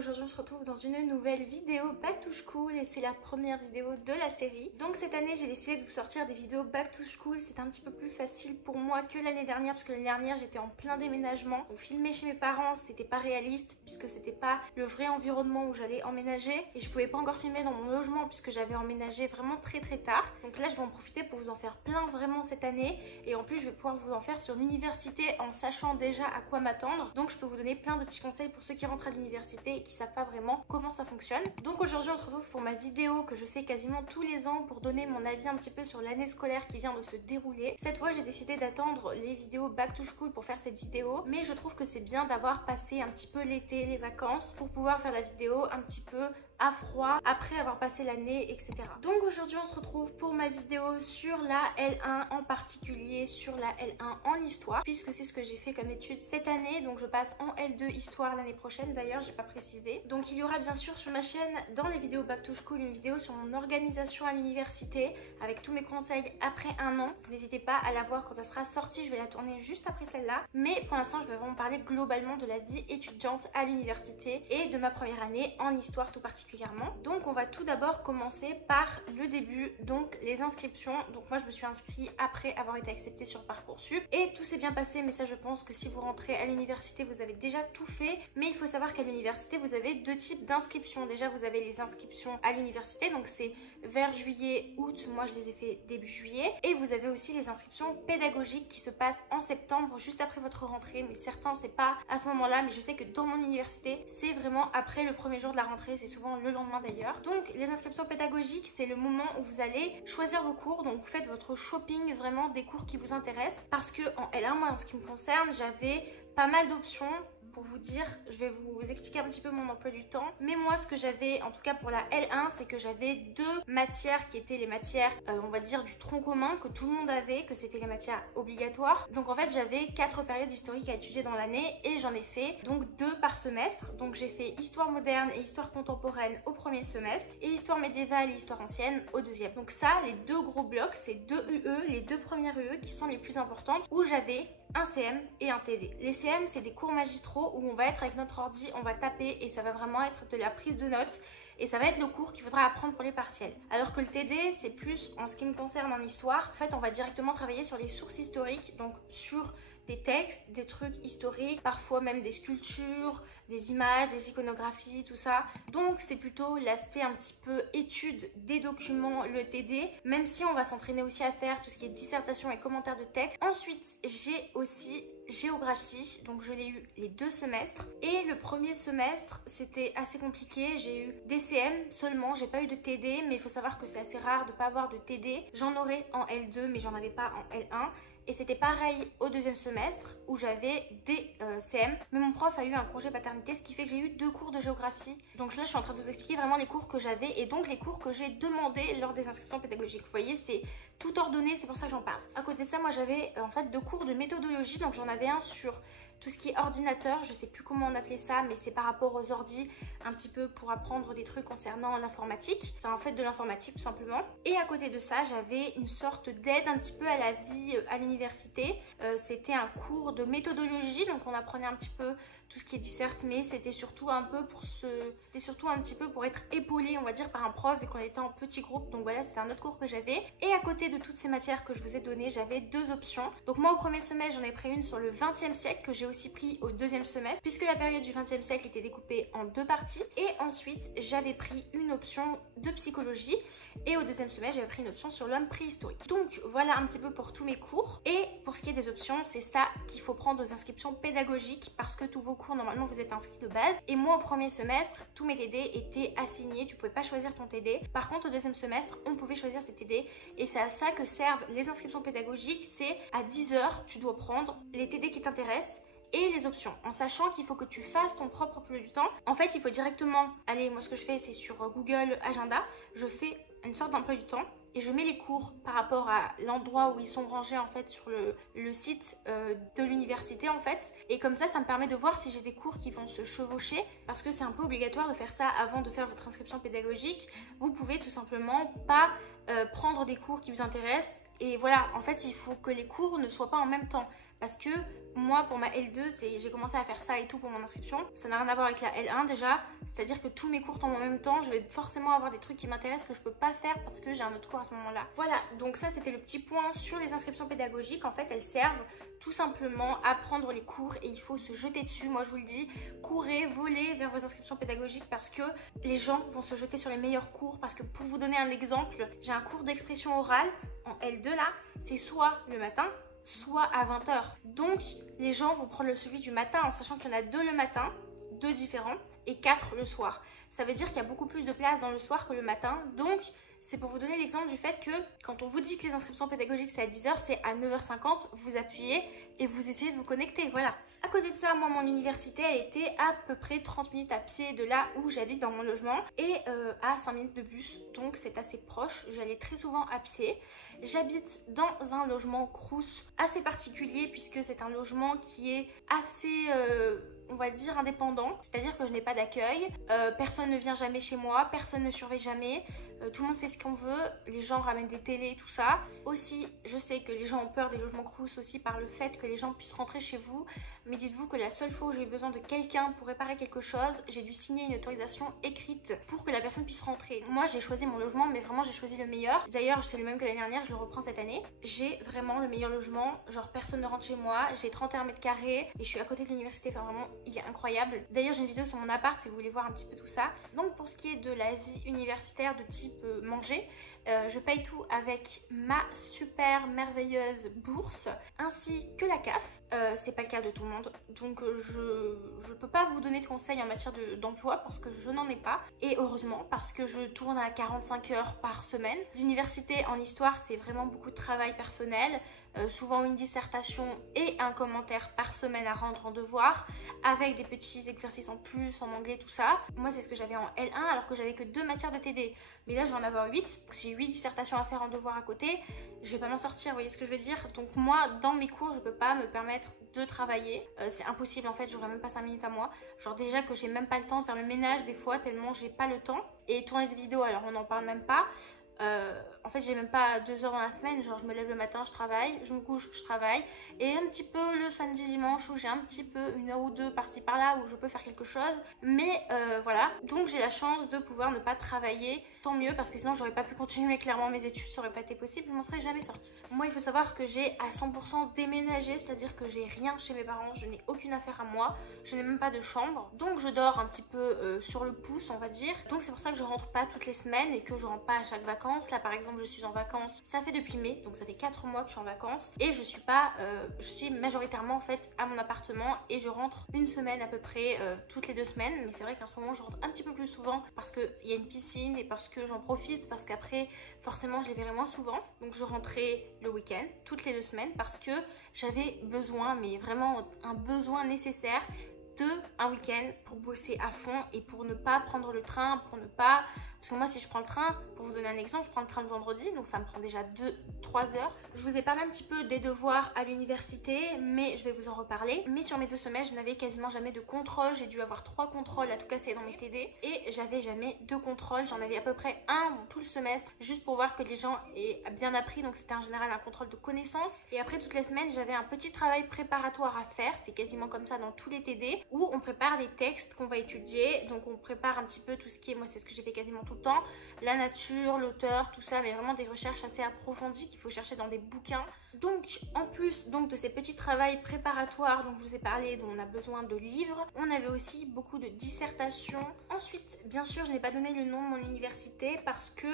aujourd'hui on se retrouve dans une nouvelle vidéo Back to School et c'est la première vidéo de la série. Donc cette année j'ai décidé de vous sortir des vidéos Back to School. C'était un petit peu plus facile pour moi que l'année dernière parce que l'année dernière j'étais en plein déménagement. Donc filmer chez mes parents c'était pas réaliste puisque c'était pas le vrai environnement où j'allais emménager et je pouvais pas encore filmer dans mon logement puisque j'avais emménagé vraiment très tard. Donc là je vais en profiter pour vous en faire plein vraiment cette année et en plus je vais pouvoir vous en faire sur l'université en sachant déjà à quoi m'attendre. Donc je peux vous donner plein de petits conseils pour ceux qui rentrent à l'université et qui savent pas vraiment comment ça fonctionne. Donc aujourd'hui on se retrouve pour ma vidéo que je fais quasiment tous les ans pour donner mon avis un petit peu sur l'année scolaire qui vient de se dérouler. Cette fois j'ai décidé d'attendre les vidéos Back to School pour faire cette vidéo, mais je trouve que c'est bien d'avoir passé un petit peu l'été, les vacances pour pouvoir faire la vidéo un petit peu à froid après avoir passé l'année, etc. Donc aujourd'hui on se retrouve pour ma vidéo sur la L1, en particulier sur la L1 en histoire, puisque c'est ce que j'ai fait comme étude cette année. Donc je passe en L2 histoire l'année prochaine, d'ailleurs j'ai pas précisé. Donc il y aura bien sûr sur ma chaîne dans les vidéos Back to School une vidéo sur mon organisation à l'université avec tous mes conseils après un an. N'hésitez pas à la voir quand elle sera sortie, je vais la tourner juste après celle-là. Mais pour l'instant je vais vraiment parler globalement de la vie étudiante à l'université et de ma première année en histoire tout particulièrement. Donc on va tout d'abord commencer par le début, donc les inscriptions. Donc moi je me suis inscrite après avoir été acceptée sur Parcoursup et tout s'est bien passé, mais ça je pense que si vous rentrez à l'université vous avez déjà tout fait. Mais il faut savoir qu'à l'université vous avez deux types d'inscriptions. Déjà vous avez les inscriptions à l'université, donc c'est vers juillet, août, moi je les ai fait début juillet. Et vous avez aussi les inscriptions pédagogiques qui se passent en septembre, juste après votre rentrée. Mais certains c'est pas à ce moment-là, mais je sais que dans mon université c'est vraiment après le premier jour de la rentrée, c'est souvent le lendemain d'ailleurs. Donc les inscriptions pédagogiques c'est le moment où vous allez choisir vos cours, donc vous faites votre shopping vraiment des cours qui vous intéressent. Parce que en L1, moi en ce qui me concerne, j'avais pas mal d'options. Pour vous dire, je vais vous expliquer un petit peu mon emploi du temps. Mais moi, ce que j'avais, en tout cas pour la L1, c'est que j'avais deux matières qui étaient les matières, on va dire, du tronc commun que tout le monde avait, que c'était les matières obligatoires. Donc en fait, j'avais 4 périodes historiques à étudier dans l'année et j'en ai fait donc 2 par semestre. Donc j'ai fait histoire moderne et histoire contemporaine au premier semestre et histoire médiévale et histoire ancienne au deuxième. Donc ça, les deux gros blocs, c'est 2 UE, les 2 premières UE qui sont les plus importantes, où j'avais un CM et un TD. Les CM, c'est des cours magistraux où on va être avec notre ordi, on va taper et ça va vraiment être de la prise de notes et ça va être le cours qu'il faudra apprendre pour les partiels. Alors que le TD, c'est plus, en ce qui me concerne en histoire, en fait on va directement travailler sur les sources historiques, donc sur des textes, des trucs historiques, parfois même des sculptures, des images, des iconographies, tout ça. Donc c'est plutôt l'aspect un petit peu étude des documents, le TD, même si on va s'entraîner aussi à faire tout ce qui est dissertation et commentaires de texte. Ensuite, j'ai aussi géographie, donc je l'ai eu les 2 semestres. Et le premier semestre, c'était assez compliqué. J'ai eu des CM seulement, j'ai pas eu de TD, mais il faut savoir que c'est assez rare de pas avoir de TD. J'en aurais en L2, mais j'en avais pas en L1. Et c'était pareil au deuxième semestre où j'avais des CM. Mais mon prof a eu un congé paternité, ce qui fait que j'ai eu 2 cours de géographie. Donc là, je suis en train de vous expliquer vraiment les cours que j'avais et donc les cours que j'ai demandés lors des inscriptions pédagogiques. Vous voyez, c'est tout ordonné, c'est pour ça que j'en parle. À côté de ça, moi j'avais en fait 2 cours de méthodologie. Donc j'en avais un sur tout ce qui est ordinateur, je sais plus comment on appelait ça, mais c'est par rapport aux ordis, un petit peu pour apprendre des trucs concernant l'informatique. C'est en fait de l'informatique tout simplement. Et à côté de ça, j'avais une sorte d'aide un petit peu à la vie à l'université. C'était un cours de méthodologie, donc on apprenait un petit peu tout ce qui est dissert, mais c'était surtout un peu pour pour être épaulé, on va dire, par un prof, vu qu'on était en petit groupe. Donc voilà, c'était un autre cours que j'avais. Et à côté de toutes ces matières que je vous ai données, j'avais 2 options. Donc moi, au premier semestre, j'en ai pris une sur le 20e siècle, que j'ai aussi pris au deuxième semestre, puisque la période du 20e siècle était découpée en 2 parties. Et ensuite, j'avais pris une option de psychologie. Et au deuxième semestre, j'avais pris une option sur l'homme préhistorique. Donc voilà un petit peu pour tous mes cours. Et pour ce qui est des options, c'est ça qu'il faut prendre aux inscriptions pédagogiques, parce que tous vos cours, normalement, vous êtes inscrits de base. Et moi, au premier semestre, tous mes TD étaient assignés. Tu pouvais pas choisir ton TD. Par contre, au deuxième semestre, on pouvait choisir ses TD. Et c'est à ça que servent les inscriptions pédagogiques. C'est à 10 heures, tu dois prendre les TD qui t'intéressent et les options, en sachant qu'il faut que tu fasses ton propre emploi du temps. En fait, il faut directement aller, moi ce que je fais, c'est sur Google Agenda, je fais une sorte d'emploi du temps et je mets les cours par rapport à l'endroit où ils sont rangés en fait sur le site de l'université en fait. Et comme ça me permet de voir si j'ai des cours qui vont se chevaucher, parce que c'est un peu obligatoire de faire ça avant de faire votre inscription pédagogique. Vous pouvez tout simplement pas prendre des cours qui vous intéressent Et voilà, en fait il faut que les cours ne soient pas en même temps. Parce que moi, pour ma L2, j'ai commencé à faire ça et tout pour mon inscription. Ça n'a rien à voir avec la L1 déjà. C'est-à-dire que tous mes cours tombent en même temps. Je vais forcément avoir des trucs qui m'intéressent que je peux pas faire parce que j'ai un autre cours à ce moment-là. Voilà, donc ça c'était le petit point sur les inscriptions pédagogiques. En fait, elles servent tout simplement à prendre les cours et il faut se jeter dessus. Moi, je vous le dis, courez, volez vers vos inscriptions pédagogiques parce que les gens vont se jeter sur les meilleurs cours. Parce que pour vous donner un exemple, j'ai un cours d'expression orale en L2 là. C'est soit le matin, soit à 20 h. Donc les gens vont prendre celui du matin en sachant qu'il y en a 2 le matin, 2 différents, et 4 le soir. Ça veut dire qu'il y a beaucoup plus de place dans le soir que le matin. Donc c'est pour vous donner l'exemple du fait que quand on vous dit que les inscriptions pédagogiques c'est à 10 h, c'est à 9 h 50, vous appuyez et vous essayez de vous connecter, voilà. À côté de ça, moi mon université elle était à peu près 30 minutes à pied de là où j'habite dans mon logement et à 5 minutes de bus, donc c'est assez proche. J'allais très souvent à pied. J'habite dans un logement crous assez particulier puisque c'est un logement qui est assez... on va dire indépendant, c'est-à-dire que je n'ai pas d'accueil, personne ne vient jamais chez moi, personne ne surveille jamais, tout le monde fait ce qu'on veut, les gens ramènent des télés, tout ça. Aussi, je sais que les gens ont peur des logements crous aussi par le fait que les gens puissent rentrer chez vous, mais dites-vous que la seule fois où j'ai eu besoin de quelqu'un pour réparer quelque chose, j'ai dû signer une autorisation écrite pour que la personne puisse rentrer. Moi, j'ai choisi mon logement, mais vraiment j'ai choisi le meilleur. D'ailleurs, c'est le même que l'année dernière, je le reprends cette année. J'ai vraiment le meilleur logement, genre personne ne rentre chez moi, j'ai 31 mètres carrés et je suis à côté de l'université, enfin vraiment il est incroyable. D'ailleurs j'ai une vidéo sur mon appart si vous voulez voir un petit peu tout ça. Donc pour ce qui est de la vie universitaire de type manger, je paye tout avec ma super merveilleuse bourse ainsi que la CAF. C'est pas le cas de tout le monde, donc je peux pas vous donner de conseils en matière d'emploi parce que je n'en ai pas, et heureusement parce que je tourne à 45 heures par semaine. L'université en histoire c'est vraiment beaucoup de travail personnel, souvent une dissertation et un commentaire par semaine à rendre en devoir avec des petits exercices en plus en anglais, tout ça. Moi c'est ce que j'avais en L1 alors que j'avais que 2 matières de TD, mais là je vais en avoir 8, j'ai 8 dissertations à faire en devoir à côté, je vais pas m'en sortir, vous voyez ce que je veux dire. Donc moi dans mes cours je peux pas me permettre de travailler, c'est impossible en fait, j'aurais même pas 5 minutes à moi, genre déjà que j'ai même pas le temps de faire le ménage des fois tellement j'ai pas le temps, et tourner des vidéos alors on n'en parle même pas. En fait j'ai même pas 2 heures dans la semaine, genre je me lève le matin, je travaille, je me couche, je travaille, et un petit peu le samedi dimanche où j'ai un petit peu 1 heure ou 2 par-ci par-là où je peux faire quelque chose, mais voilà, donc j'ai la chance de pouvoir ne pas travailler, tant mieux parce que sinon j'aurais pas pu continuer clairement mes études, ça aurait pas été possible, je m'en serais jamais sortie. Moi il faut savoir que j'ai à 100% déménagé, c'est-à-dire que j'ai rien chez mes parents, je n'ai aucune affaire à moi, je n'ai même pas de chambre, donc je dors un petit peu sur le pouce on va dire, donc c'est pour ça que je rentre pas toutes les semaines et que je rentre pas à chaque vacances. Là par exemple je suis en vacances, ça fait depuis mai, donc ça fait 4 mois que je suis en vacances et je suis pas, je suis majoritairement en fait à mon appartement et je rentre une semaine à peu près toutes les 2 semaines, mais c'est vrai qu'en ce moment je rentre un petit peu plus souvent parce qu'il y a une piscine et parce que j'en profite, parce qu'après forcément je les verrai moins souvent, donc je rentrais le week-end toutes les 2 semaines parce que j'avais besoin, mais vraiment un besoin nécessaire de un week-end pour bosser à fond et pour ne pas prendre le train, pour ne pas... Parce que moi si je prends le train, pour vous donner un exemple, je prends le train le vendredi, donc ça me prend déjà 2-3 heures. Je vous ai parlé un petit peu des devoirs à l'université, mais je vais vous en reparler. Mais sur mes 2 semestres, je n'avais quasiment jamais de contrôle, j'ai dû avoir 3 contrôles à tout casser dans mes TD, et j'avais jamais 2 contrôles, j'en avais à peu près un dans tout le semestre, juste pour voir que les gens aient bien appris, donc c'était en général un contrôle de connaissances. Et après toutes les semaines, j'avais un petit travail préparatoire à faire, c'est quasiment comme ça dans tous les TD, où on prépare les textes qu'on va étudier, donc on prépare un petit peu tout ce qui est, moi c'est ce que j'ai fait quasiment tout le temps, la nature, l'auteur, tout ça, mais vraiment des recherches assez approfondies qu'il faut chercher dans des bouquins. Donc en plus donc de ces petits travails préparatoires dont je vous ai parlé, dont on a besoin de livres, on avait aussi beaucoup de dissertations. Ensuite bien sûr je n'ai pas donné le nom de mon université parce que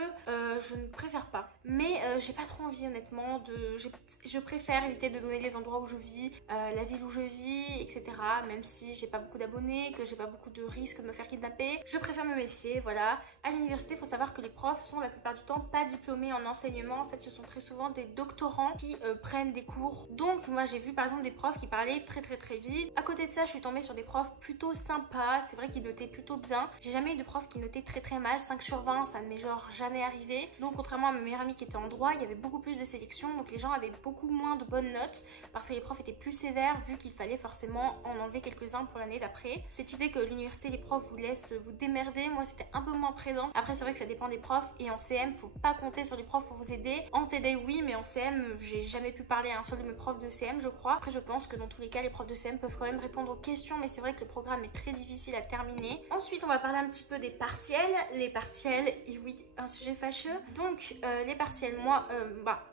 je ne préfère pas, mais j'ai pas trop envie honnêtement de... Je préfère éviter de donner les endroits où je vis, la ville où je vis, etc. Même si j'ai pas beaucoup d'abonnés, que j'ai pas beaucoup de risques de me faire kidnapper, je préfère me méfier, voilà. À l'université il faut savoir que les profs sont la plupart du temps pas diplômés en enseignement, en fait ce sont très souvent des doctorants qui prennent des cours. Donc moi j'ai vu par exemple des profs qui parlaient très vite. À côté de ça je suis tombée sur des profs plutôt sympas, c'est vrai qu'ils notaient plutôt bien. J'ai jamais eu de prof qui notait très mal, 5 sur 20 ça ne m'est genre jamais arrivé. Donc contrairement à ma meilleure amie qui était en droit, il y avait beaucoup plus de sélection, donc les gens avaient beaucoup moins de bonnes notes parce que les profs étaient plus sévères vu qu'il fallait forcément en enlever quelques-uns pour l'année d'après. Cette idée que l'université, les profs vous laissent vous démerder, moi c'était un peu moins présent. Après c'est vrai que ça dépend des profs et en CM faut pas compter sur les profs pour vous aider. En TD oui, mais en CM j'ai jamais pu parler à un seul de mes profs de CM je crois. Après je pense que dans tous les cas les profs de CM peuvent quand même répondre aux questions, mais c'est vrai que le programme est très difficile à terminer. Ensuite on va parler un petit peu des partiels. Les partiels, et oui, un sujet fâcheux. Donc les partiels, moi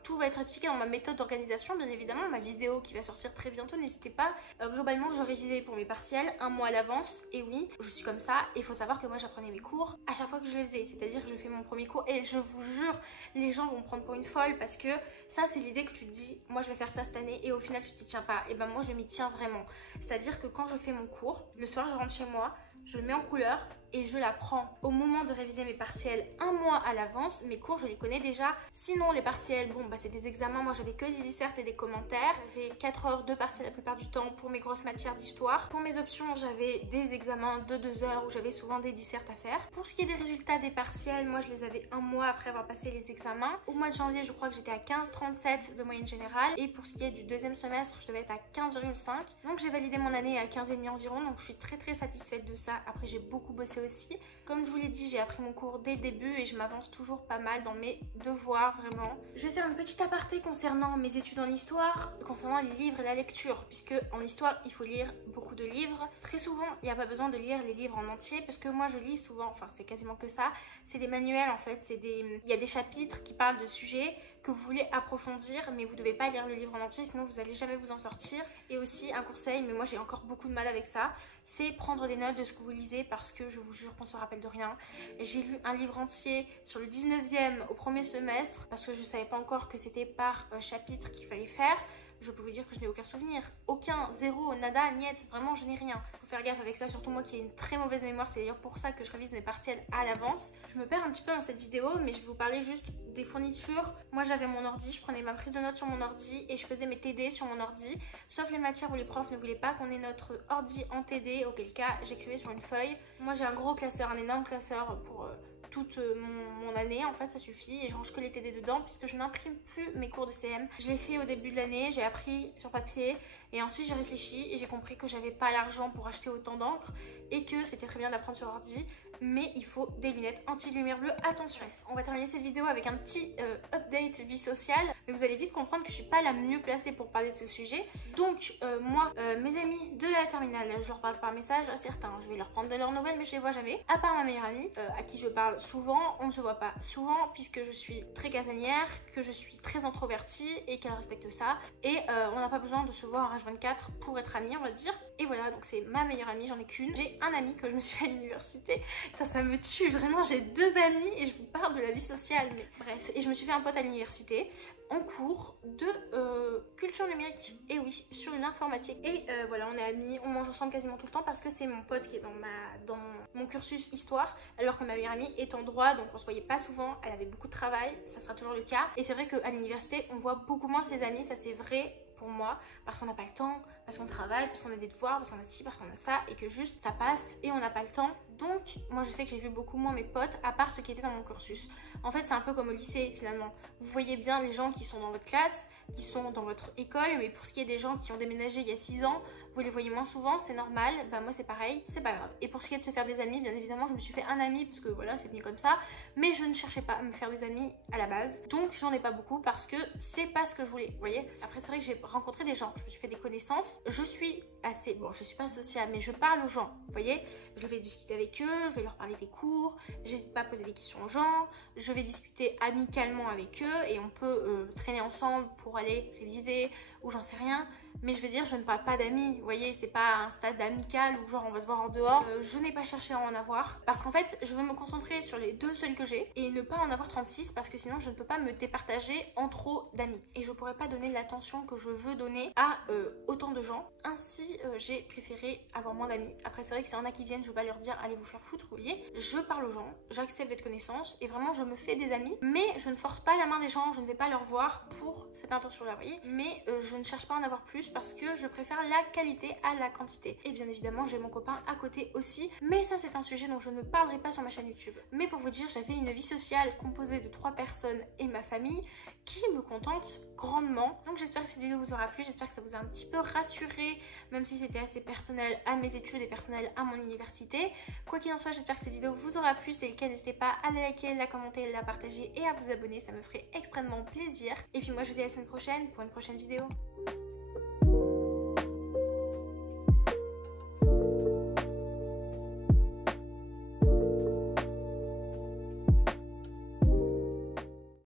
tout va être expliqué dans ma méthode d'organisation bien évidemment, ma vidéo qui va sortir très bientôt, n'hésitez pas. Globalement je révisais pour mes partiels un mois à l'avance, et oui je suis comme ça. Il faut savoir que moi j'apprenais mes cours à chaque fois que je les faisais, c'est à dire que je fais mon premier cours et je vous jure les gens vont me prendre pour une folle, parce que ça c'est l'idée que tu te dis moi je vais faire ça cette année et au final tu t'y tiens pas. Et ben moi je m'y tiens vraiment, c'est à dire que quand je fais mon cours le soir je rentre chez moi, je le mets en couleur et je la prends au moment de réviser mes partiels un mois à l'avance. Mes cours je les connais déjà. Sinon les partiels, bon c'est des examens, moi j'avais que des dissertes et des commentaires. J'avais 4 heures de partiels la plupart du temps pour mes grosses matières d'histoire. Pour mes options j'avais des examens de 2 heures où j'avais souvent des dissertes à faire. Pour ce qui est des résultats des partiels, moi je les avais un mois après avoir passé les examens. Au mois de janvier je crois que j'étais à 15,37 de moyenne générale, et pour ce qui est du deuxième semestre je devais être à 15,5. Donc j'ai validé mon année à 15,5 environ, donc je suis très satisfaite de ça. Après j'ai beaucoup bossé aussi. Comme je vous l'ai dit, j'ai appris mon cours dès le début et je m'avance toujours pas mal dans mes devoirs, vraiment. Je vais faire une petite aparté concernant mes études en histoire, concernant les livres et la lecture, puisque en histoire, il faut lire beaucoup de livres. Très souvent, il n'y a pas besoin de lire les livres en entier, parce que moi, je lis souvent, enfin, c'est quasiment que ça, c'est des manuels, en fait. Il y a des chapitres qui parlent de sujets que vous voulez approfondir, mais vous ne devez pas lire le livre en entier, sinon vous n'allez jamais vous en sortir. Et aussi, un conseil, mais moi, j'ai encore beaucoup de mal avec ça, c'est prendre des notes de ce que vous lisez, parce que je vous jure qu'on se rappelle de rien. J'ai lu un livre entier sur le 19e au premier semestre, parce que je savais pas encore que c'était par chapitre qu'il fallait faire. Je peux vous dire que je n'ai aucun souvenir. Aucun, zéro, nada, niet, vraiment je n'ai rien. Faut faire gaffe avec ça, surtout moi qui ai une très mauvaise mémoire, c'est d'ailleurs pour ça que je révise mes partiels à l'avance. Je me perds un petit peu dans cette vidéo, mais je vais vous parler juste des fournitures. Moi j'avais mon ordi, je prenais ma prise de notes sur mon ordi et je faisais mes TD sur mon ordi, sauf les matières où les profs ne voulaient pas qu'on ait notre ordi en TD, auquel cas j'écrivais sur une feuille. Moi j'ai un gros classeur, un énorme classeur pour toute mon année, en fait ça suffit, et je range que les TD dedans puisque je n'imprime plus mes cours de CM. Je l'ai fait au début de l'année, j'ai appris sur papier et ensuite j'ai réfléchi et j'ai compris que j'avais pas l'argent pour acheter autant d'encre et que c'était très bien d'apprendre sur ordi, mais il faut des lunettes anti-lumière bleue, attention. On va terminer cette vidéo avec un petit update vie sociale, mais vous allez vite comprendre que je suis pas la mieux placée pour parler de ce sujet. Donc moi, mes amis de la terminale, je leur parle par message à certains, je vais leur prendre de leurs nouvelles mais je les vois jamais, à part ma meilleure amie à qui je parle souvent. On ne se voit pas souvent puisque je suis très casanière, que je suis très introvertie et qu'elle respecte ça, et on n'a pas besoin de se voir en H24 pour être amis, on va dire. Et voilà, donc c'est ma meilleure amie, j'en ai qu'une. J'ai un ami que je me suis fait à l'université. Ça me tue, vraiment, j'ai 2 amis et je vous parle de la vie sociale, mais bref. Et je me suis fait un pote à l'université en cours de culture numérique, et oui, sur l'informatique. Et voilà, on est amis, on mange ensemble quasiment tout le temps parce que c'est mon pote qui est dans mon cursus histoire, alors que ma meilleure amie est en droit, donc on se voyait pas souvent, elle avait beaucoup de travail, ça sera toujours le cas. Et c'est vrai qu'à l'université, on voit beaucoup moins ses amis, ça c'est vrai pour moi, parce qu'on n'a pas le temps, parce qu'on travaille, parce qu'on a des devoirs, parce qu'on a ci, parce qu'on a ça, et que juste ça passe et on n'a pas le temps. Donc moi je sais que j'ai vu beaucoup moins mes potes, à part ceux qui étaient dans mon cursus. En fait c'est un peu comme au lycée finalement, vous voyez bien les gens qui sont dans votre classe, qui sont dans votre école, mais pour ce qui est des gens qui ont déménagé il y a 6 ans, vous les voyez moins souvent, c'est normal. Bah moi c'est pareil, c'est pas grave. Et pour ce qui est de se faire des amis, bien évidemment je me suis fait un ami parce que voilà c'est venu comme ça, mais je ne cherchais pas à me faire des amis à la base, donc j'en ai pas beaucoup parce que c'est pas ce que je voulais, vous voyez. Après c'est vrai que j'ai rencontré des gens, je me suis fait des connaissances, je suis assez, bon je suis pas sociable mais je parle aux gens, vous voyez, je vais discuter avec eux, je vais leur parler des cours, j'hésite pas à poser des questions aux gens, je vais discuter amicalement avec eux et on peut traîner ensemble pour aller réviser ou j'en sais rien. Mais je veux dire, je ne parle pas d'amis, vous voyez, c'est pas un stade amical où genre on va se voir en dehors. Je n'ai pas cherché à en avoir parce qu'en fait, je veux me concentrer sur les 2 seuls que j'ai et ne pas en avoir 36 parce que sinon je ne peux pas me départager en trop d'amis. Et je pourrais pas donner l'attention que je veux donner à autant de gens. Ainsi, j'ai préféré avoir moins d'amis. Après, c'est vrai que s'il y en a qui viennent, je vais pas leur dire allez vous faire foutre, vous voyez. Je parle aux gens, j'accepte d'être connaissance et vraiment je me fais des amis. Mais je ne force pas la main des gens, je ne vais pas leur voir pour cette intention-là, vous voyez. Mais je ne cherche pas à en avoir plus parce que je préfère la qualité à la quantité. Et bien évidemment j'ai mon copain à côté aussi, mais ça c'est un sujet dont je ne parlerai pas sur ma chaîne YouTube. Mais pour vous dire, j'avais une vie sociale composée de 3 personnes et ma famille qui me contente grandement. Donc j'espère que cette vidéo vous aura plu, j'espère que ça vous a un petit peu rassuré, même si c'était assez personnel à mes études et personnel à mon université. Quoi qu'il en soit, j'espère que cette vidéo vous aura plu. Si c'est le cas, n'hésitez pas à la liker, la commenter, la partager et à vous abonner, ça me ferait extrêmement plaisir. Et puis moi je vous dis à la semaine prochaine pour une prochaine vidéo.